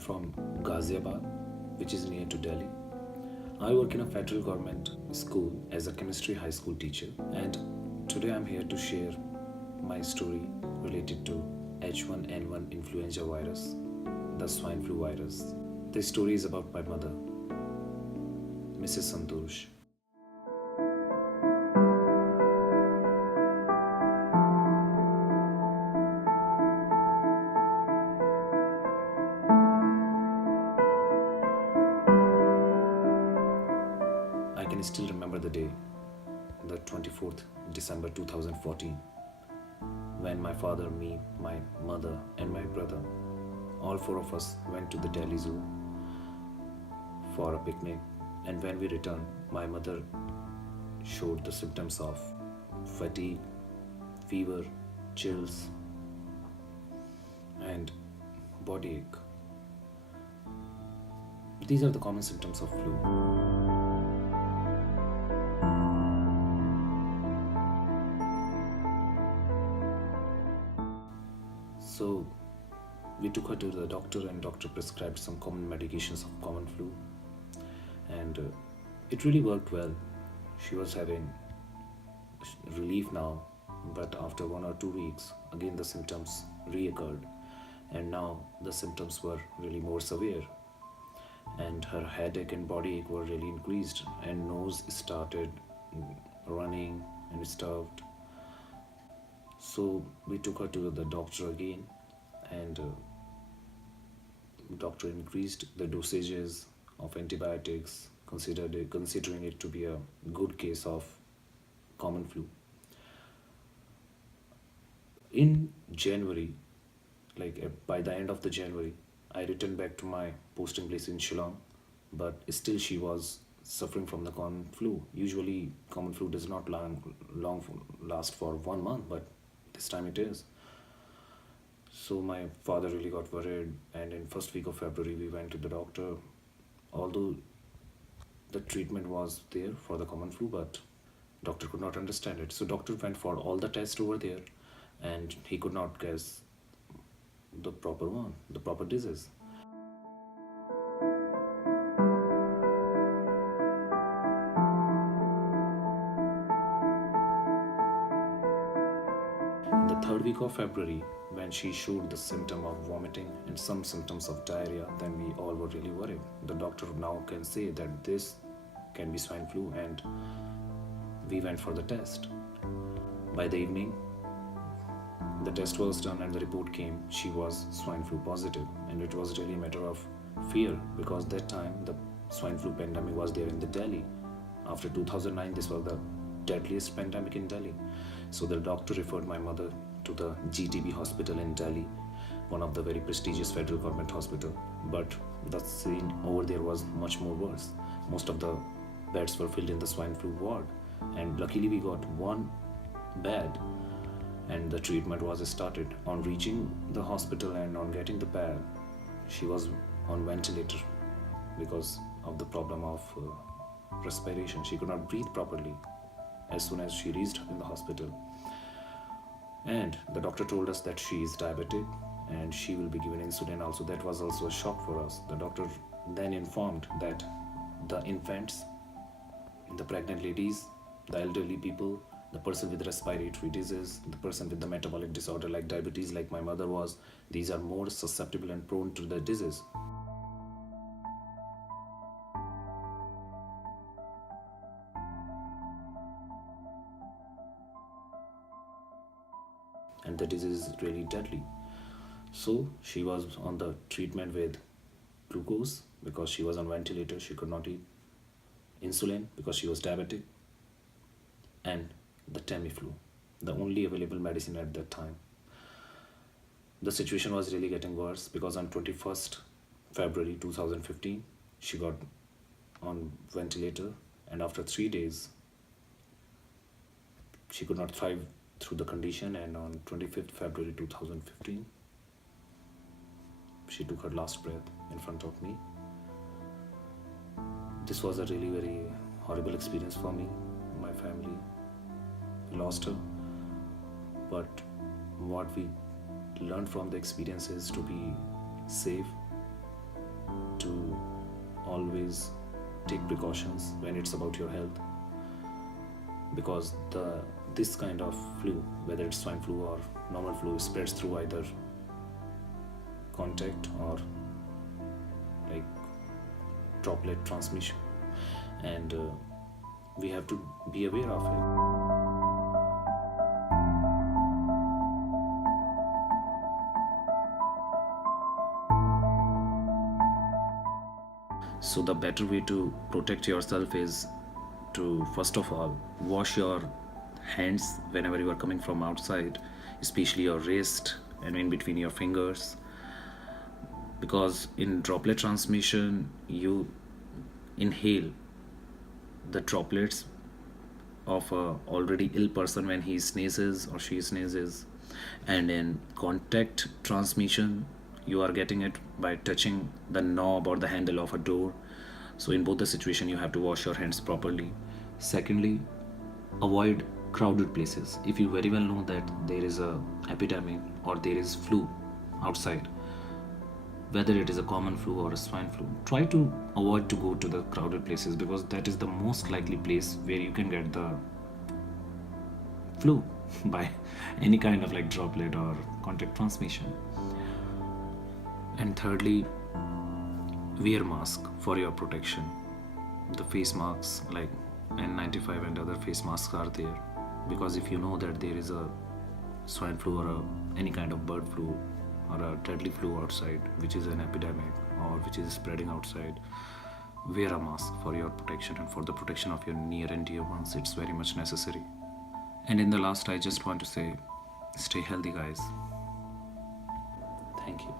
from Ghaziabad, which is near to Delhi. I work in a federal government school as a chemistry high school teacher, and today I'm here to share my story related to H1N1 influenza virus, the swine flu virus. This story is about my mother, Mrs. Santosh. I can still remember the day, the 24th December 2014, when my father, me, my mother, and my brother, all four of us went to the Delhi Zoo for a picnic. And when we returned, my mother showed the symptoms of fatigue, fever, chills, and body ache. These are the common symptoms of flu. So we took her to the doctor, and doctor prescribed some common medications of common flu, and it really worked well. She was having relief now, but after 1 or 2 weeks again the symptoms reoccurred, and now the symptoms were really more severe, and her headache and body ache were really increased, and nose started running and stuffed. So we took her to the doctor again, and doctor increased the dosages of antibiotics, considering it to be a good case of common flu. In January, by the end of the January, I returned back to my posting place in Shillong, but still she was suffering from the common flu. Usually, common flu does not last for 1 month, but this time it is. So my father really got worried, and in first week of February we went to the doctor. Although the treatment was there for the common flu, but doctor could not understand it. So doctor went for all the tests over there, and he could not guess the proper disease. In the third week of February, when she showed the symptom of vomiting and some symptoms of diarrhea, then we all were really worried. The doctor now can say that this can be swine flu, and we went for the test. By the evening, the test was done and the report came. She was swine flu positive, and it was really a matter of fear, because that time the swine flu pandemic was there in the Delhi. After 2009, this was the deadliest pandemic in Delhi. So the doctor referred my mother to the GTB hospital in Delhi, one of the very prestigious federal government hospital. But the scene over there was much more worse. Most of the beds were filled in the swine flu ward, and luckily we got one bed, and the treatment was started. On reaching the hospital and on getting the bed, she was on ventilator because of the problem of respiration. She could not breathe properly as soon as she reached in the hospital. And the doctor told us that she is diabetic and she will be given insulin also. That was also a shock for us. The doctor then informed that the infants, the pregnant ladies, the elderly people, the person with respiratory disease, the person with the metabolic disorder like diabetes, like my mother was, these are more susceptible and prone to the disease. And the disease is really deadly. So she was on the treatment with glucose because she was on ventilator, she could not eat, insulin because she was diabetic, and the Tamiflu, the only available medicine at that time. The situation was really getting worse because on 21st February 2015, she got on ventilator, and after 3 days, she could not thrive through the condition, and on 25th February 2015, she took her last breath in front of me. This was a really very horrible experience for me, my family. We lost her, but what we learned from the experience is to be safe always take precautions when it's about your health, because this kind of flu, whether it's swine flu or normal flu, spreads through either contact or like droplet transmission, and we have to be aware of it. So the better way to protect yourself is to first of all wash your hands whenever you are coming from outside, especially your wrist and in between your fingers, because in droplet transmission you inhale the droplets of a already ill person when he sneezes or she sneezes, and in contact transmission you are getting it by touching the knob or the handle of a door. So in both the situation you have to wash your hands properly. Secondly, avoid crowded places. If you very well know that there is a epidemic or there is flu outside, whether it is a common flu or a swine flu, try to avoid to go to the crowded places, because that is the most likely place where you can get the flu by any kind of like droplet or contact transmission. And thirdly, wear mask for your protection. The face masks like N95 and other face masks are there, because if you know that there is a swine flu or any kind of bird flu or a deadly flu outside, which is an epidemic or which is spreading outside, wear a mask for your protection and for the protection of your near and dear ones. It's very much necessary. And in the last, I just want to say, stay healthy, guys. Thank you.